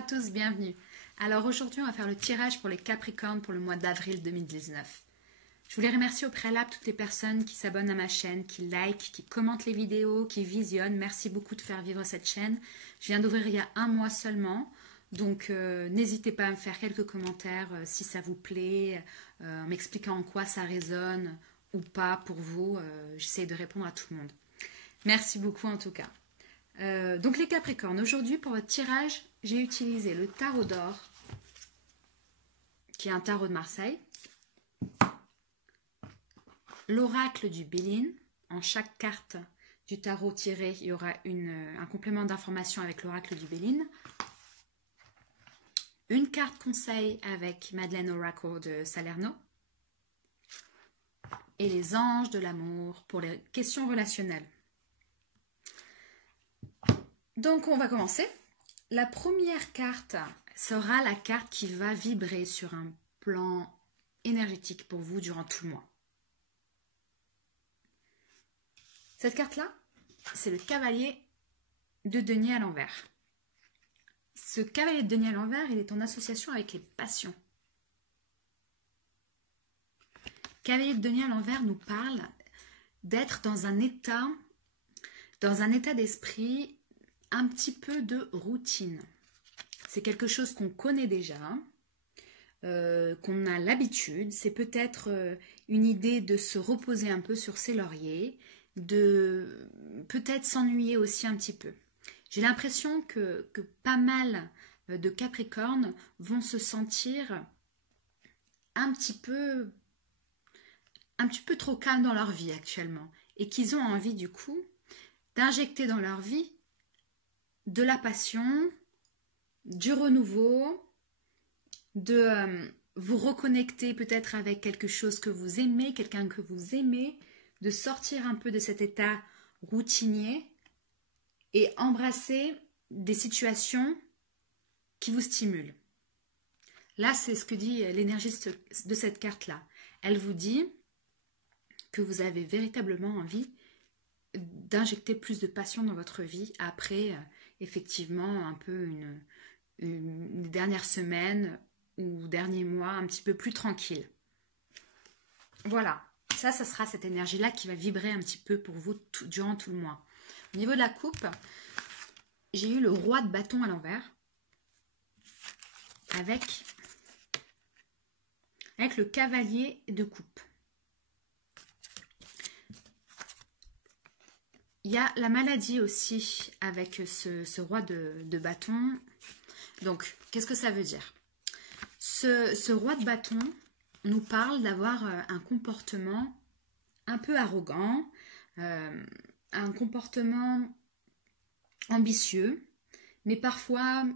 à tous, bienvenue. Alors aujourd'hui, on va faire le tirage pour les Capricornes pour le mois d'avril 2019. Je voulais remercier au préalable toutes les personnes qui s'abonnent à ma chaîne, qui like, qui commentent les vidéos, qui visionnent. Merci beaucoup de faire vivre cette chaîne. Je viens d'ouvrir il y a un mois seulement, donc n'hésitez pas à me faire quelques commentaires si ça vous plaît, en m'expliquant en quoi ça résonne ou pas pour vous. J'essaie de répondre à tout le monde. Merci beaucoup en tout cas. Donc les Capricornes, aujourd'hui pour votre tirage, j'ai utilisé le tarot d'or, qui est un tarot de Marseille, l'oracle du Bélin. En chaque carte du tarot tiré, il y aura un complément d'information avec l'oracle du Bélin, une carte conseil avec Madeleine Oracle de Salerno, et les anges de l'amour pour les questions relationnelles. Donc on va commencer. La première carte sera la carte qui va vibrer sur un plan énergétique pour vous durant tout le mois. Cette carte-là, c'est le cavalier de denier à l'envers. Ce cavalier de denier à l'envers, il est en association avec les passions. Cavalier de denier à l'envers nous parle d'être dans un état d'esprit un petit peu de routine. C'est quelque chose qu'on connaît déjà, qu'on a l'habitude. C'est peut-être une idée de se reposer un peu sur ses lauriers, de peut-être s'ennuyer aussi un petit peu. J'ai l'impression que pas mal de Capricornes vont se sentir un petit peu trop calmes dans leur vie actuellement et qu'ils ont envie du coup d'injecter dans leur vie de la passion, du renouveau, de vous reconnecter peut-être avec quelque chose que vous aimez, quelqu'un que vous aimez, de sortir un peu de cet état routinier et embrasser des situations qui vous stimulent. Là, c'est ce que dit l'énergie de cette carte-là. Elle vous dit que vous avez véritablement envie d'injecter plus de passion dans votre vie après effectivement un peu une dernière semaine ou dernier mois un petit peu plus tranquille. Voilà, ça sera cette énergie-là qui va vibrer un petit peu pour vous durant tout le mois. Au niveau de la coupe, j'ai eu le roi de bâton à l'envers avec le cavalier de coupe. Il y a la maladie aussi avec ce roi de bâton. Donc, qu'est-ce que ça veut dire? Ce roi de bâton nous parle d'avoir un comportement un peu arrogant, un comportement ambitieux, mais parfois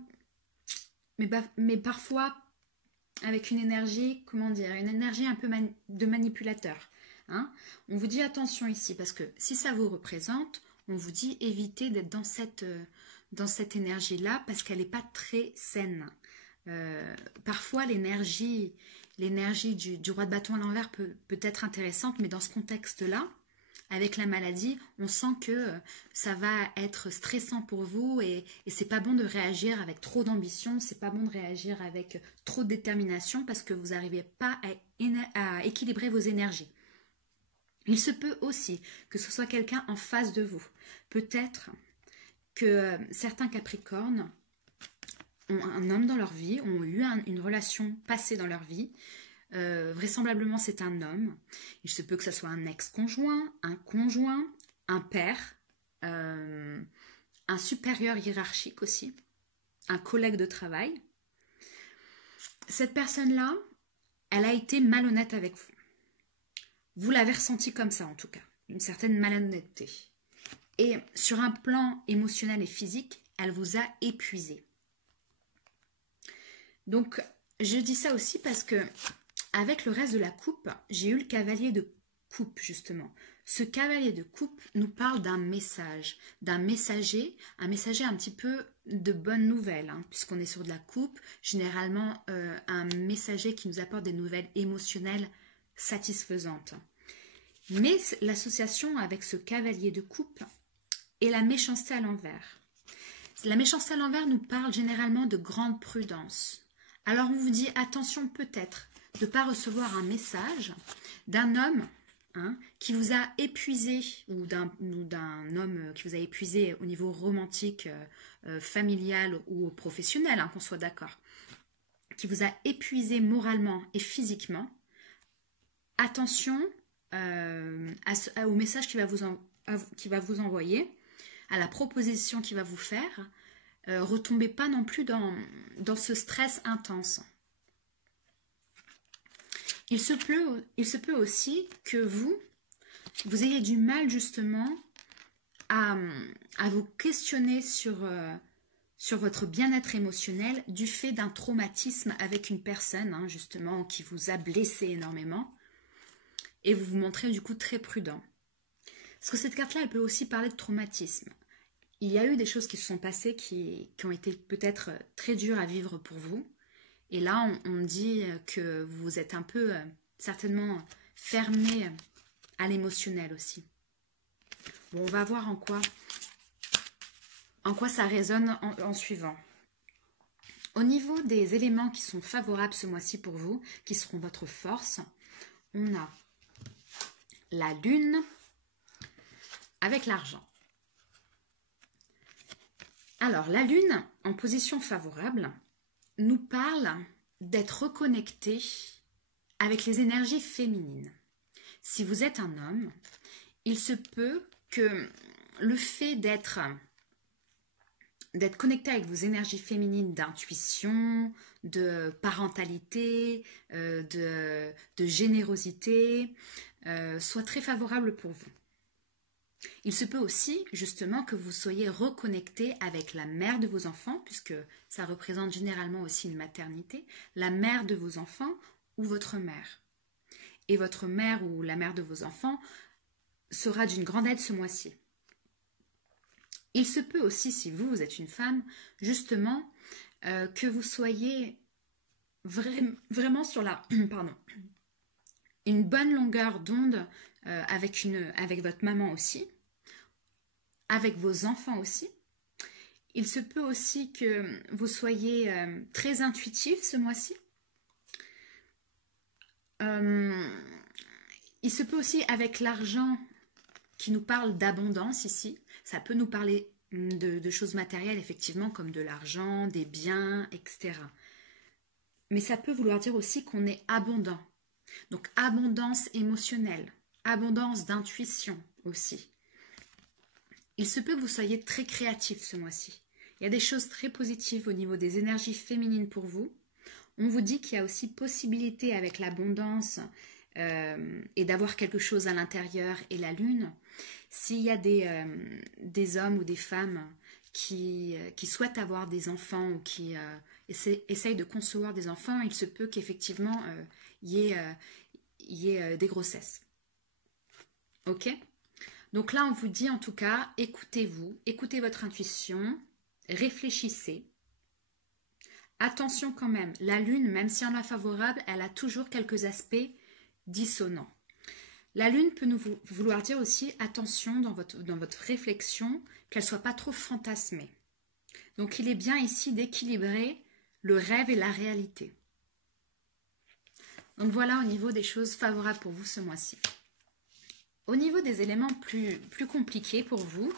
avec une énergie, comment dire, une énergie un peu de manipulateur. Hein? On vous dit attention ici, parce que si ça vous représente, on vous dit évitez d'être dans cette énergie-là, parce qu'elle n'est pas très saine. Parfois, l'énergie du roi de bâton à l'envers peut être intéressante, mais dans ce contexte-là, avec la maladie, on sent que ça va être stressant pour vous et c'est pas bon de réagir avec trop d'ambition, c'est pas bon de réagir avec trop de détermination parce que vous n'arrivez pas à équilibrer vos énergies. Il se peut aussi que ce soit quelqu'un en face de vous. Peut-être que certains Capricornes ont un homme dans leur vie, ont eu une relation passée dans leur vie. Vraisemblablement, c'est un homme. Il se peut que ce soit un ex-conjoint, un conjoint, un père, un supérieur hiérarchique aussi, un collègue de travail. Cette personne-là, elle a été malhonnête avec vous. Vous l'avez ressenti comme ça en tout cas, une certaine malhonnêteté. Et sur un plan émotionnel et physique, elle vous a épuisé. Donc, je dis ça aussi parce que avec le reste de la coupe, j'ai eu le cavalier de coupe justement. Ce cavalier de coupe nous parle d'un message, un messager un petit peu de bonnes nouvelles, hein, puisqu'on est sur de la coupe, généralement un messager qui nous apporte des nouvelles émotionnelles satisfaisantes. Mais l'association avec ce cavalier de coupe est la méchanceté à l'envers. La méchanceté à l'envers nous parle généralement de grande prudence. Alors on vous dit attention peut-être de ne pas recevoir un message d'un homme qui vous a épuisé, ou d'un homme qui vous a épuisé au niveau romantique, familial ou professionnel, qu'on soit d'accord, qui vous a épuisé moralement et physiquement. Attention au message qu'il va vous envoyer, à la proposition qu'il va vous faire. Retombez pas non plus dans ce stress intense. Il se peut aussi que vous ayez du mal justement à vous questionner sur votre bien-être émotionnel du fait d'un traumatisme avec une personne, justement, qui vous a blessé énormément, et vous vous montrez du coup très prudent. Parce que cette carte-là, elle peut aussi parler de traumatisme. Il y a eu des choses qui se sont passées qui ont été peut-être très dures à vivre pour vous. Et là, on dit que vous êtes un peu, certainement, fermé à l'émotionnel aussi. Bon, on va voir en quoi ça résonne en suivant. Au niveau des éléments qui sont favorables ce mois-ci pour vous, qui seront votre force, on a la lune avec l'argent. Alors, la lune, en position favorable, nous parle d'être reconnecté avec les énergies féminines. Si vous êtes un homme, il se peut que le fait d'être connecté avec vos énergies féminines d'intuition, de parentalité, de générosité, soit très favorable pour vous. Il se peut aussi, justement, que vous soyez reconnecté avec la mère de vos enfants, puisque ça représente généralement aussi une maternité, la mère de vos enfants ou votre mère. Et votre mère ou la mère de vos enfants sera d'une grande aide ce mois-ci. Il se peut aussi, si vous êtes une femme, justement, que vous soyez vraiment sur une bonne longueur d'onde avec votre maman aussi, avec vos enfants aussi. Il se peut aussi que vous soyez très intuitif ce mois-ci. Il se peut aussi avec l'argent qui nous parle d'abondance ici. Ça peut nous parler de choses matérielles, effectivement, comme de l'argent, des biens, etc. Mais ça peut vouloir dire aussi qu'on est abondant. Donc abondance émotionnelle, abondance d'intuition aussi. Il se peut que vous soyez très créatif ce mois-ci. Il y a des choses très positives au niveau des énergies féminines pour vous. On vous dit qu'il y a aussi possibilité avec l'abondance et d'avoir quelque chose à l'intérieur et la lune. S'il y a des hommes ou des femmes qui souhaitent avoir des enfants ou qui essayent de concevoir des enfants, il se peut qu'effectivement il y ait des grossesses. Ok ? Donc là, on vous dit en tout cas, écoutez-vous, écoutez votre intuition, réfléchissez. Attention quand même, la lune, même si elle est favorable, elle a toujours quelques aspects dissonants. La lune peut nous vouloir dire aussi, attention dans votre réflexion, qu'elle ne soit pas trop fantasmée. Donc il est bien ici d'équilibrer le rêve et la réalité. Donc voilà au niveau des choses favorables pour vous ce mois-ci. Au niveau des éléments plus compliqués pour vous,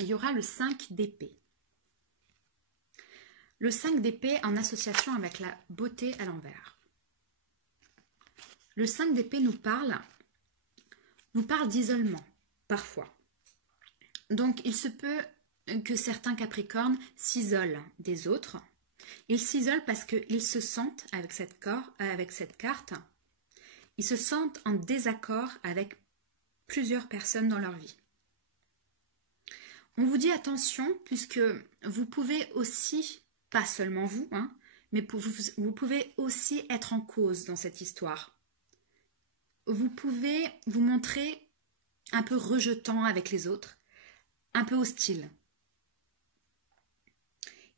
il y aura le 5 d'épée. Le 5 d'épée en association avec la beauté à l'envers. Le 5 d'épée nous parle d'isolement, parfois. Donc, il se peut que certains Capricornes s'isolent des autres. Ils s'isolent parce qu'ils se sentent, avec cette carte, ils se sentent en désaccord avec plusieurs personnes dans leur vie. On vous dit attention, puisque vous pouvez aussi, pas seulement vous, mais vous pouvez aussi être en cause dans cette histoire. Vous pouvez vous montrer un peu rejetant avec les autres, un peu hostile.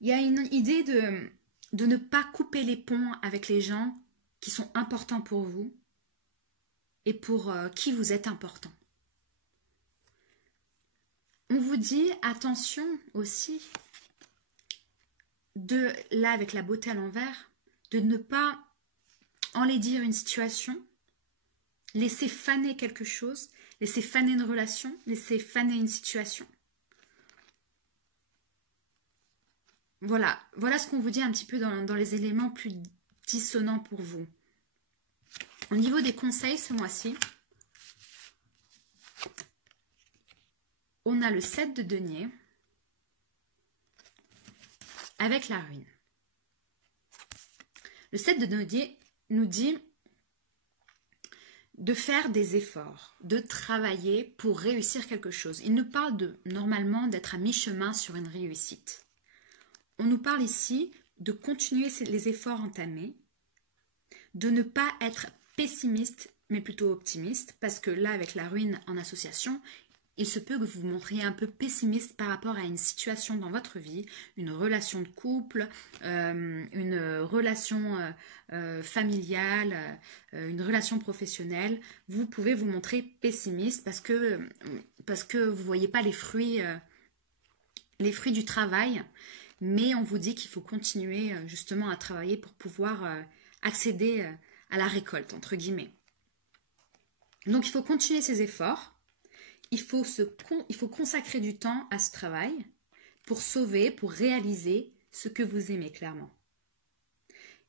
Il y a une idée de ne pas couper les ponts avec les gens qui sont importants pour vous et pour qui vous êtes important. On vous dit attention aussi là avec la beauté à l'envers, de ne pas enlaidir une situation, laisser faner quelque chose, laisser faner une relation, laisser faner une situation. Voilà ce qu'on vous dit un petit peu dans les éléments plus dissonants pour vous. Au niveau des conseils ce mois-ci, on a le 7 de denier avec la ruine. Le 7 de denier nous dit de faire des efforts, de travailler pour réussir quelque chose. Il nous parle normalement d'être à mi-chemin sur une réussite. On nous parle ici de continuer les efforts entamés, de ne pas être pessimiste, mais plutôt optimiste, parce que là, avec la ruine en association, il se peut que vous vous montriez un peu pessimiste par rapport à une situation dans votre vie, une relation de couple, une relation familiale, une relation professionnelle. Vous pouvez vous montrer pessimiste parce que vous ne voyez pas les fruits du travail, mais on vous dit qu'il faut continuer justement à travailler pour pouvoir accéder à la récolte, entre guillemets. Donc il faut continuer ses efforts. Il faut consacrer du temps à ce travail pour sauver, pour réaliser ce que vous aimez clairement.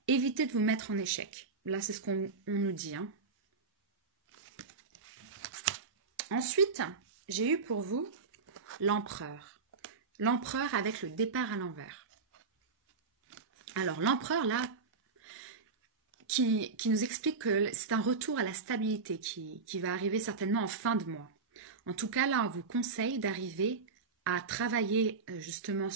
Évitez de vous mettre en échec. Là, c'est ce qu'on nous dit. Hein. Ensuite, j'ai eu pour vous l'empereur. L'empereur avec le départ à l'envers. Alors, l'empereur, là, qui nous explique que c'est un retour à la stabilité qui va arriver certainement en fin de mois. En tout cas, là, on vous conseille d'arriver à travailler justement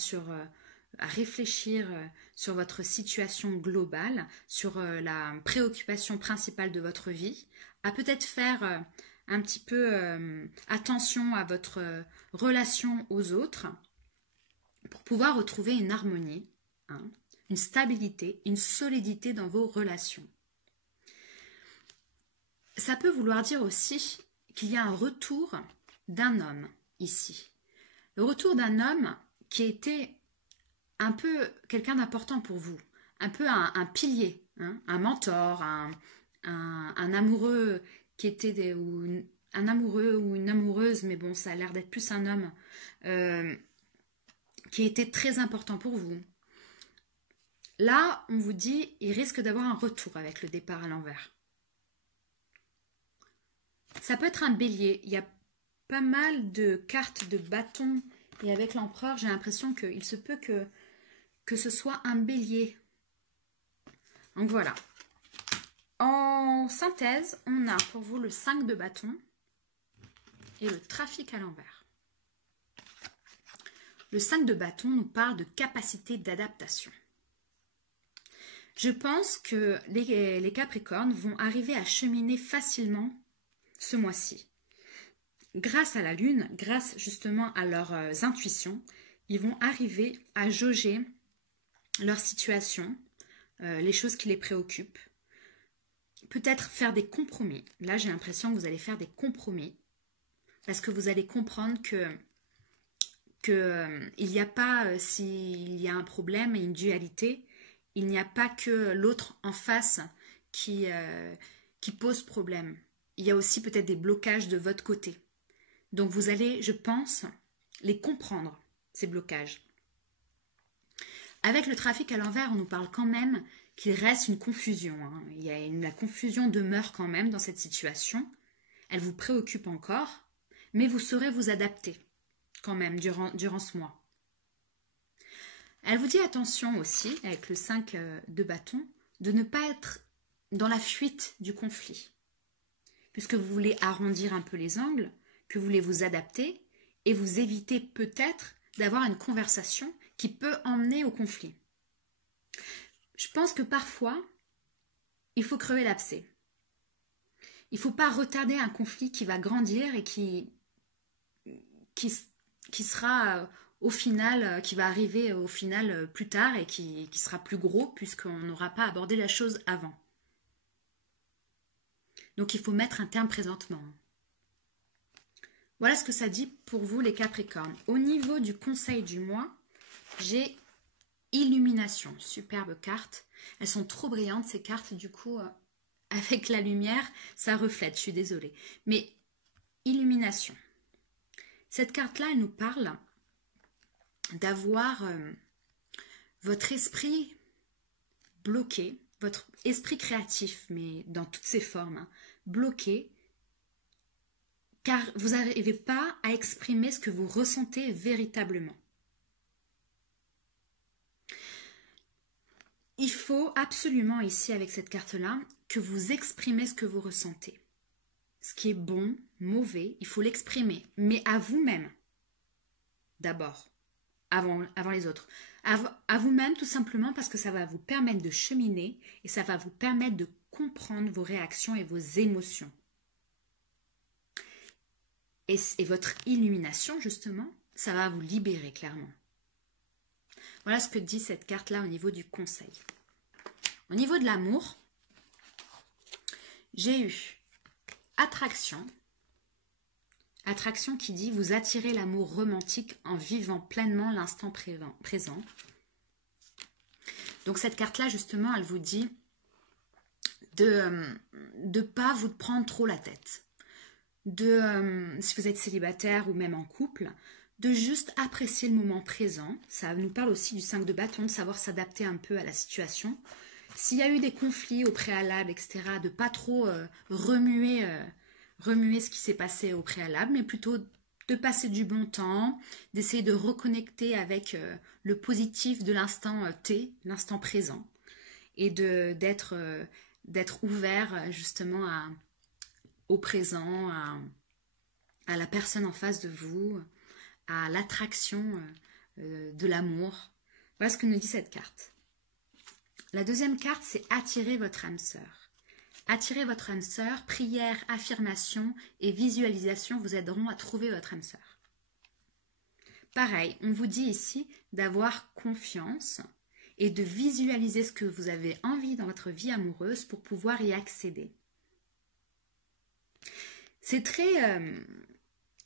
à réfléchir sur votre situation globale, sur la préoccupation principale de votre vie, à peut-être faire un petit peu attention à votre relation aux autres pour pouvoir retrouver une harmonie, hein, une stabilité, une solidité dans vos relations. Ça peut vouloir dire aussi qu'il y a un retour d'un homme ici. Le retour d'un homme qui était un peu quelqu'un d'important pour vous, un peu un pilier, hein, un mentor, un amoureux qui était un amoureux ou une amoureuse, mais bon, ça a l'air d'être plus un homme qui était très important pour vous. Là, on vous dit, il risque d'avoir un retour avec le départ à l'envers. Ça peut être un bélier. Il y a pas mal de cartes de bâton et avec l'empereur, j'ai l'impression qu'il se peut que ce soit un bélier. Donc voilà. En synthèse, on a pour vous le 5 de bâton et le trafic à l'envers. Le 5 de bâton nous parle de capacité d'adaptation. Je pense que les Capricornes vont arriver à cheminer facilement ce mois-ci. Grâce à la Lune, grâce justement à leurs intuitions, ils vont arriver à jauger leur situation, les choses qui les préoccupent. Peut-être faire des compromis. Là, j'ai l'impression que vous allez faire des compromis parce que vous allez comprendre il n'y a pas, s'il y a un problème et une dualité, il n'y a pas que l'autre en face qui pose problème. Il y a aussi peut-être des blocages de votre côté. Donc vous allez, je pense, les comprendre, ces blocages. Avec le trafic à l'envers, on nous parle quand même qu'il reste une confusion. Hein. La confusion demeure quand même dans cette situation. Elle vous préoccupe encore, mais vous saurez vous adapter quand même durant ce mois. Elle vous dit attention aussi, avec le 5 de bâton, de ne pas être dans la fuite du conflit. Puisque vous voulez arrondir un peu les angles, que vous voulez vous adapter et vous éviter peut-être d'avoir une conversation qui peut emmener au conflit. Je pense que parfois, il faut crever l'abcès. Il ne faut pas retarder un conflit qui va grandir et qui sera au final, qui va arriver au final plus tard et qui sera plus gros puisqu'on n'aura pas abordé la chose avant. Donc il faut mettre un terme présentement. Voilà ce que ça dit pour vous les Capricornes. Au niveau du conseil du mois, j'ai Illumination, superbe carte. Elles sont trop brillantes ces cartes, du coup, avec la lumière, ça reflète, je suis désolée. Mais illumination. Cette carte-là, elle nous parle d'avoir votre esprit bloqué, votre esprit créatif, mais dans toutes ses formes, hein, bloqué, car vous n'arrivez pas à exprimer ce que vous ressentez véritablement. Il faut absolument ici, avec cette carte-là, que vous exprimez ce que vous ressentez. Ce qui est bon, mauvais, il faut l'exprimer, mais à vous-même, d'abord, avant les autres. À vous-même, tout simplement parce que ça va vous permettre de cheminer et ça va vous permettre de comprendre vos réactions et vos émotions. Et votre illumination, justement, ça va vous libérer clairement. Voilà ce que dit cette carte-là au niveau du conseil. Au niveau de l'amour, j'ai eu attraction. Attraction qui dit vous attirez l'amour romantique en vivant pleinement l'instant présent. Donc cette carte-là, justement, elle vous dit de ne pas vous prendre trop la tête. Si vous êtes célibataire ou même en couple, de juste apprécier le moment présent. Ça nous parle aussi du 5 de bâton, de savoir s'adapter un peu à la situation. S'il y a eu des conflits au préalable, etc., de pas trop remuer ce qui s'est passé au préalable, mais plutôt de passer du bon temps, d'essayer de reconnecter avec le positif de l'instant T, l'instant présent, et d'être ouvert justement au présent, à la personne en face de vous, à l'attraction de l'amour. Voilà ce que nous dit cette carte. La deuxième carte, c'est attirer votre âme sœur. Attirer votre âme sœur, prière, affirmation et visualisation vous aideront à trouver votre âme sœur. Pareil, on vous dit ici d'avoir confiance et de visualiser ce que vous avez envie dans votre vie amoureuse pour pouvoir y accéder. C'est très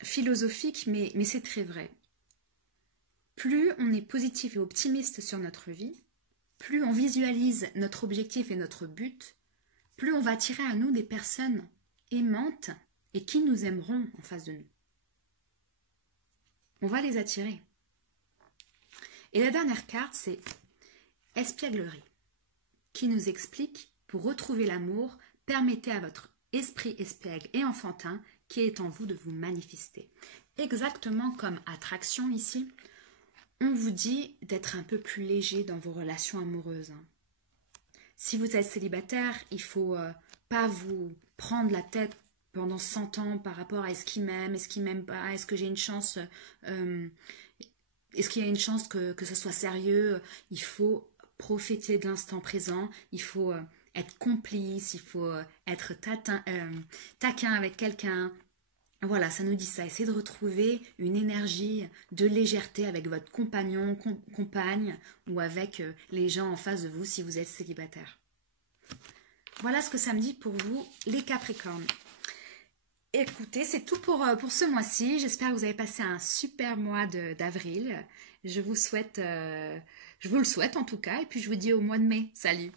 philosophique, mais c'est très vrai. Plus on est positif et optimiste sur notre vie, plus on visualise notre objectif et notre but, plus on va attirer à nous des personnes aimantes et qui nous aimeront en face de nous. On va les attirer. Et la dernière carte, c'est espièglerie, qui nous explique, pour retrouver l'amour, permettez à votre esprit espiègle et enfantin qui est en vous de vous manifester. Exactement comme attraction ici, on vous dit d'être un peu plus léger dans vos relations amoureuses. Si vous êtes célibataire, il ne faut pas vous prendre la tête pendant 100 ans par rapport à est-ce qu'il m'aime, est-ce qu'il m'aime pas, est-ce que j'ai une chance, est-ce qu'il y a une chance que ce soit sérieux. Il faut profiter de l'instant présent, il faut être complice, il faut être taquin avec quelqu'un. Voilà, ça nous dit ça. Essayez de retrouver une énergie de légèreté avec votre compagnon, compagne ou avec les gens en face de vous si vous êtes célibataire. Voilà ce que ça me dit pour vous, les Capricornes. Écoutez, c'est tout pour ce mois-ci. J'espère que vous avez passé un super mois d'avril. Je vous le souhaite en tout cas. Et puis je vous dis au mois de mai. Salut!